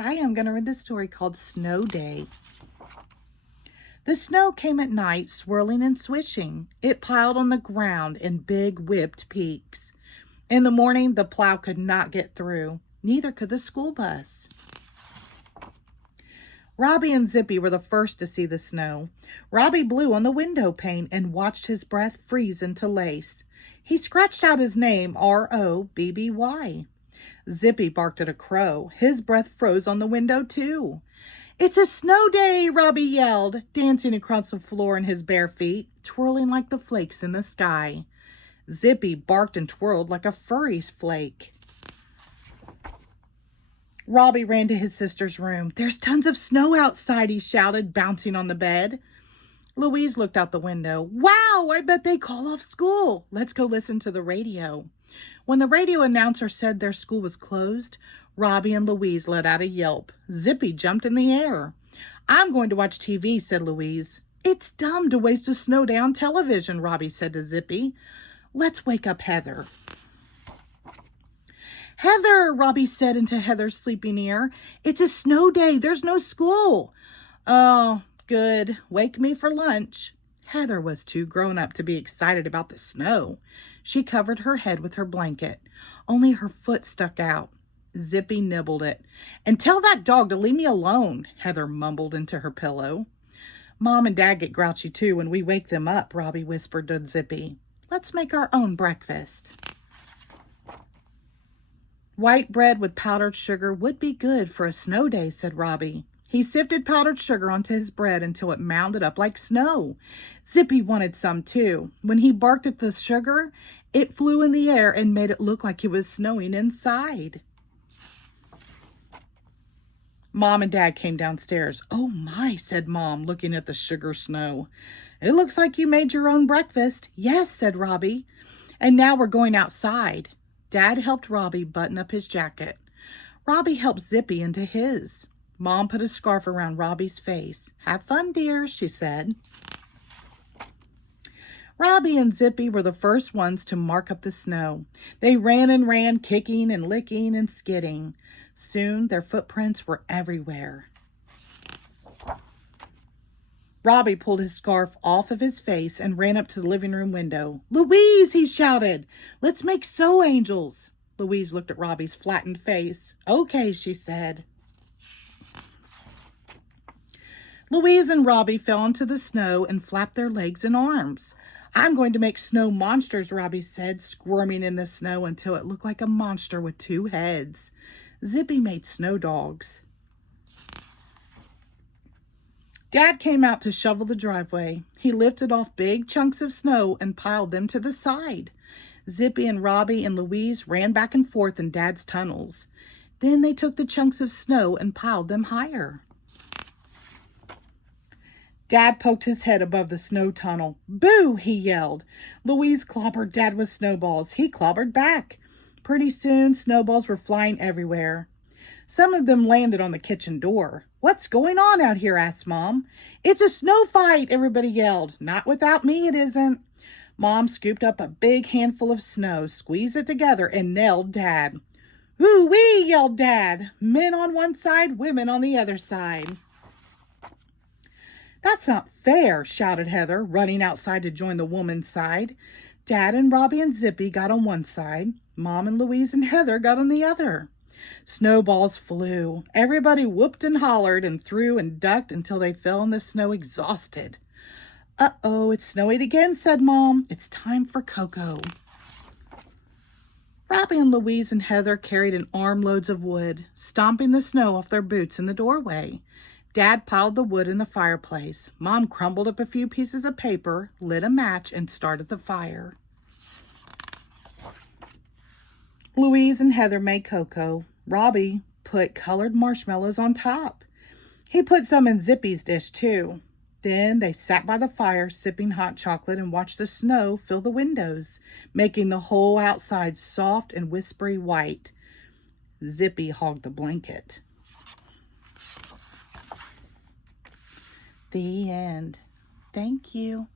Hi, I'm going to read this story called Snow Day. The snow came at night, swirling and swishing. It piled on the ground in big whipped peaks. In the morning, the plow could not get through. Neither could the school bus. Robbie and Zippy were the first to see the snow. Robbie blew on the window pane and watched his breath freeze into lace. He scratched out his name, R-O-B-B-Y. Zippy barked at a crow. His breath froze on the window, too. "It's a snow day," Robbie yelled, dancing across the floor in his bare feet, twirling like the flakes in the sky. Zippy barked and twirled like a furry flake. Robbie ran to his sister's room. "There's tons of snow outside," he shouted, bouncing on the bed. Louise looked out the window. "Wow, I bet they call off school. Let's go listen to the radio." When the radio announcer said their school was closed, Robbie and Louise let out a yelp. Zippy jumped in the air. "I'm going to watch TV," said Louise. "It's dumb to waste a snow day on television," Robbie said to Zippy. "Let's wake up Heather." "Heather," Robbie said into Heather's sleeping ear. "It's a snow day. There's no school." "Oh, good. Wake me for lunch." Heather was too grown up to be excited about the snow. She covered her head with her blanket. Only her foot stuck out. Zippy nibbled it. "And tell that dog to leave me alone," Heather mumbled into her pillow. "Mom and Dad get grouchy too when we wake them up," Robbie whispered to Zippy. "Let's make our own breakfast." "White bread with powdered sugar would be good for a snow day," said Robbie. He sifted powdered sugar onto his bread until it mounded up like snow. Zippy wanted some too. When he barked at the sugar, it flew in the air and made it look like it was snowing inside. Mom and Dad came downstairs. "Oh my," said Mom, looking at the sugar snow. "It looks like you made your own breakfast." "Yes," said Robbie. "And now we're going outside." Dad helped Robbie button up his jacket. Robbie helped Zippy into his. Mom put a scarf around Robbie's face. "Have fun, dear," she said. Robbie and Zippy were the first ones to mark up the snow. They ran and ran, kicking and licking and skidding. Soon their footprints were everywhere. Robbie pulled his scarf off of his face and ran up to the living room window. "Louise," he shouted, "let's make snow angels." Louise looked at Robbie's flattened face. "Okay," she said. Louise and Robbie fell into the snow and flapped their legs and arms. "I'm going to make snow monsters," Robbie said, squirming in the snow until it looked like a monster with 2 heads. Zippy made snow dogs. Dad came out to shovel the driveway. He lifted off big chunks of snow and piled them to the side. Zippy and Robbie and Louise ran back and forth in Dad's tunnels. Then they took the chunks of snow and piled them higher. Dad poked his head above the snow tunnel. "Boo!" he yelled. Louise clobbered Dad with snowballs. He clobbered back. Pretty soon, snowballs were flying everywhere. Some of them landed on the kitchen door. "What's going on out here?" asked Mom. "It's a snow fight," everybody yelled. "Not without me, it isn't." Mom scooped up a big handful of snow, squeezed it together, and nailed Dad. "Ooh-wee!" yelled Dad. "Men on one side, women on the other side." "That's not fair," shouted Heather, running outside to join the woman's side. Dad and Robbie and Zippy got on one side. Mom and Louise and Heather got on the other. Snowballs flew. Everybody whooped and hollered and threw and ducked until they fell in the snow exhausted. "Uh-oh, it's snowing again," said Mom. "It's time for cocoa." Robbie and Louise and Heather carried an armloads of wood, stomping the snow off their boots in the doorway. Dad piled the wood in the fireplace. Mom crumbled up a few pieces of paper, lit a match, and started the fire. Louise and Heather made cocoa. Robbie put colored marshmallows on top. He put some in Zippy's dish, too. Then they sat by the fire, sipping hot chocolate, and watched the snow fill the windows, making the whole outside soft and whispery white. Zippy hogged the blanket. The end. Thank you.